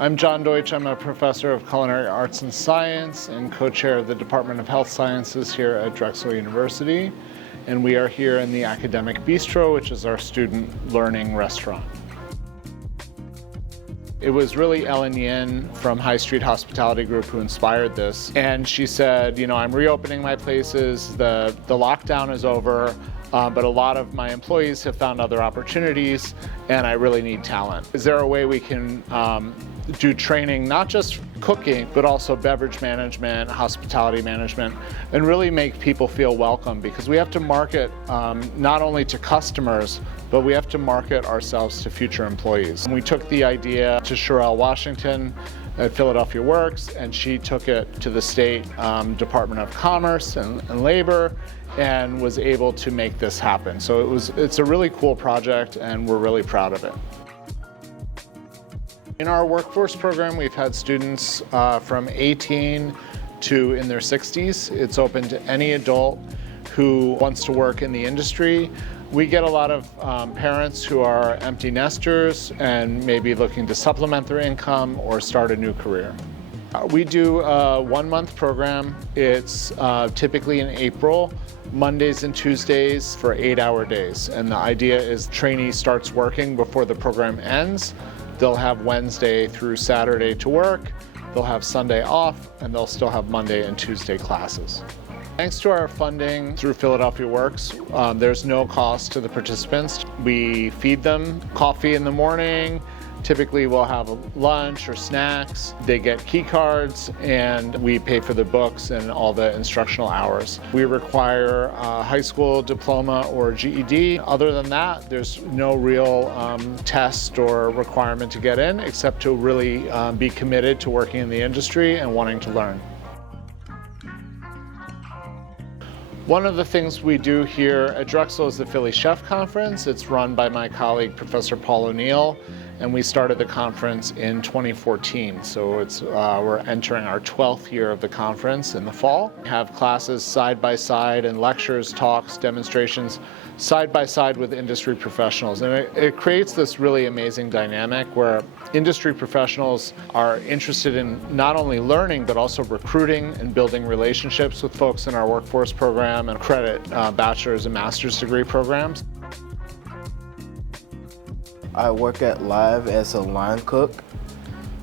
I'm John Deutsch. I'm a professor of culinary arts and science and co-chair of the Department of Health Sciences here at Drexel University. And we are here in the academic Bistro, which is our student learning restaurant. It was really Ellen Yin from High Street Hospitality Group who inspired this. And she said, you know, I'm reopening my places, the lockdown is over, but a lot of my employees have found other opportunities and I really need talent. Is there a way we can do training, not just cooking, but also beverage management, hospitality management, and really make people feel welcome? Because we have to market not only to customers, but we have to market ourselves to future employees. And we took the idea to Sherelle Washington at Philadelphia Works, and she took it to the State Department of Commerce and Labor, and was able to make this happen. So it's a really cool project, and we're really proud of it. In our workforce program, we've had students from 18 to in their 60s. It's open to any adult who wants to work in the industry. We get a lot of parents who are empty nesters and maybe looking to supplement their income or start a new career. We do a 1-month program. It's typically in April, Mondays and Tuesdays for 8-hour days. And the idea is trainee starts working before the program ends. They'll have Wednesday through Saturday to work, they'll have Sunday off, and they'll still have Monday and Tuesday classes. Thanks to our funding through Philadelphia Works, there's no cost to the participants. We feed them coffee in the morning. Typically we'll have lunch or snacks. They get key cards, and we pay for the books and all the instructional hours. We require a high school diploma or GED. Other than that, there's no real test or requirement to get in, except to really be committed to working in the industry and wanting to learn. One of the things we do here at Drexel is the Philly Chef Conference. It's run by my colleague, Professor Paul O'Neill, and we started the conference in 2014. So we're entering our 12th year of the conference in the fall. We have classes side by side and lectures, talks, demonstrations side by side with industry professionals. And it creates this really amazing dynamic where industry professionals are interested in not only learning, but also recruiting and building relationships with folks in our workforce program and credit bachelor's and master's degree programs. I work at Live as a line cook.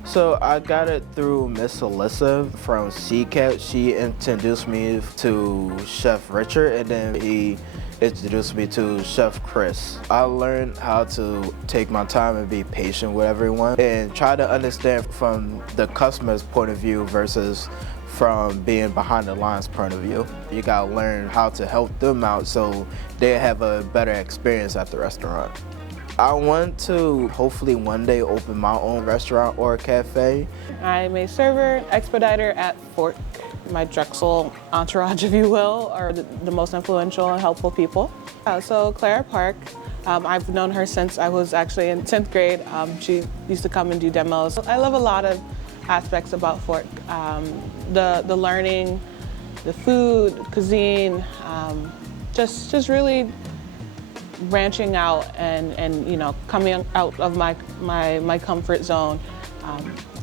So I got it through Miss Alyssa from CCAT. She introduced me to Chef Richard, and then he introduced me to Chef Chris. I learned how to take my time and be patient with everyone and try to understand from the customer's point of view versus from being behind the lines point of view. You gotta learn how to help them out so they have a better experience at the restaurant. I want to hopefully one day open my own restaurant or cafe. I'm a server, expediter at Fork. My Drexel entourage, if you will, are the most influential and helpful people. So Clara Park, I've known her since I was actually in 10th grade. She used to come and do demos. I love a lot of aspects about Fork. The learning, the food, cuisine, just really branching out and you know, coming out of my comfort zone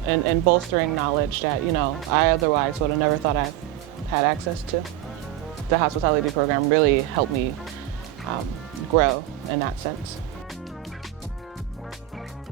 and bolstering knowledge that, you know, I otherwise would have never thought I had access to. The hospitality program really helped me grow in that sense.